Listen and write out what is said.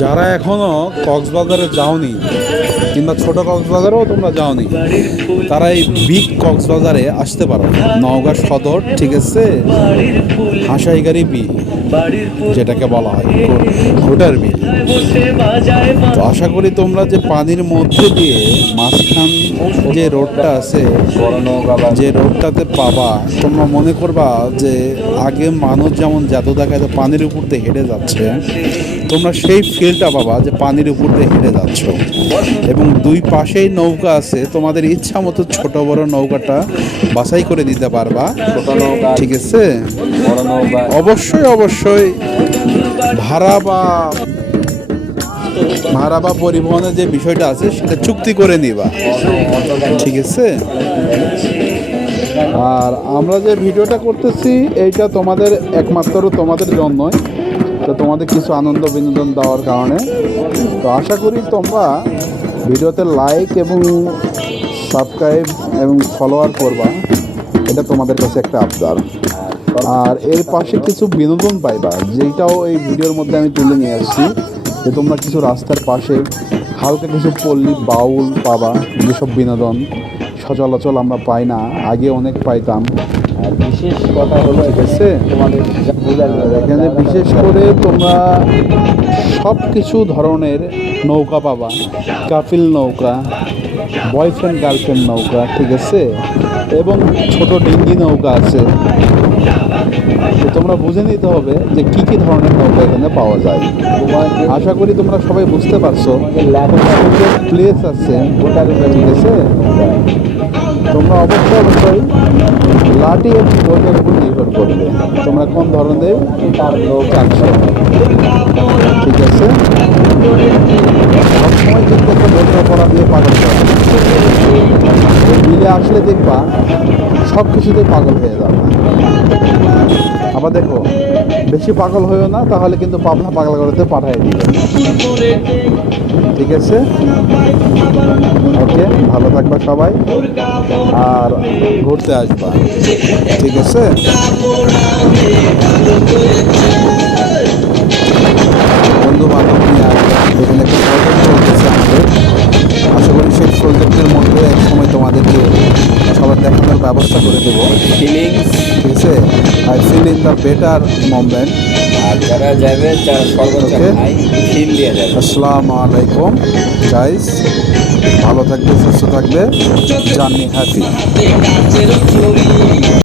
যারা এখনও কক্সবাজারে যাওনি কিংবা ছোট কক্সবাজারেও তোমরা যাওনি, তারা এই বিগ কক্সবাজারে আসতে পারো। নওগাঁ সদর, ঠিক আছে? হাসাইগারি বিল, যেটাকে বলা হয় ভোটার বিল। তো আশা করি তোমরা যে পানির মধ্যে দিয়ে মাঝখান যে রোডটা আছে যে রোডটাতে পাবা তোমরা মনে করবা যে আগে মানুষ যেমন জাদু দেখায় পানির উপর দিয়ে হেঁটে যাচ্ছে তোমরা সেই ফিলটা পাবা যে পানির উপর দিয়ে হেঁটে যাচ্ছ। এবং দুই পাশেই নৌকা আছে তোমাদের ইচ্ছা মতো ছোট বড় নৌকাটা বাছাই করে দিতে পারবা। ঠিক আছে? বড় নৌকা। অবশ্যই অবশ্যই। ভাড়া বা ভাড়া বা পরিবহনের যে বিষয়টা আছে, সেটা চুক্তি করে নিবা। ঠিক আছে? আর আমরা যে ভিডিওটা করতেছি, এইটা তোমাদের একমাত্র তোমাদের জন্যই। তো তোমাদের কিছু আনন্দ বিনোদন দেওয়ার কারণে। তো আশা করি তোমরা ভিডিওতে লাইক এবং সাবস্ক্রাইব এবং ফলোয়ার করবা। এটা তোমাদের কাছে একটা আবদার। আর এর পাশে কিছু বিনোদন পাইবা যেটাও এই ভিডিওর মধ্যে আমি তুলে নিয়ে আসছি। যে তোমরা কিছু রাস্তার পাশে হালকা কিছু পল্লী বাউল পাবা যেসব বিনোদন সচলাচল আমরা পাই না আগে অনেক পাইতাম। বিশেষ কথা হলো গেল, এখানে বিশেষ করে তোমরা সব কিছু ধরনের নৌকা পাবা। কাপিল নৌকা বয়ফ্রেন্ড গার্লফ্রেন্ড নৌকা ঠিক আছে? এবং ছোট ডিঙ্গি নৌকা আছে। তো তোমরা বুঝে নিতে হবে যে কি কি ধরনের নৌকা এখানে পাওয়া যায়। আশা করি তোমরা সবাই বুঝতে পারছ প্লেস আছে। ঠিক আছে। তোমরা অবশ্যই অবশ্যই লাঠি এবং বোটের উপর নির্ভর করবে। তোমরা কোন ধরনের চাচ্ছ ঠিক আছে? সবসময় কিন্তু একটা বোঝাপড়া দিয়ে পাগল করা মিলে আসলে দেখবা সব কিছুতে পাগল হয়ে যাবে। আবার দেখো, বেশি পাগল হয়েও না, তাহলে কিন্তু পাবনা পাগলা করতে পাঠাই দিবে। ঠিক আছে? ওকে, ভালো থাকবা সবাই, আর ঘুরতে আসবা। ঠিক আছে? করে দেবো। ফিলিংস ঠিক আছে I feel in the better moment আর যারা যাবে যারা সর্বোচ্চ ফিল দিয়ে যাবে। আসসালামু আলাইকুম গাইস ভালো থাকবে সুস্থ থাকবে। Journey happy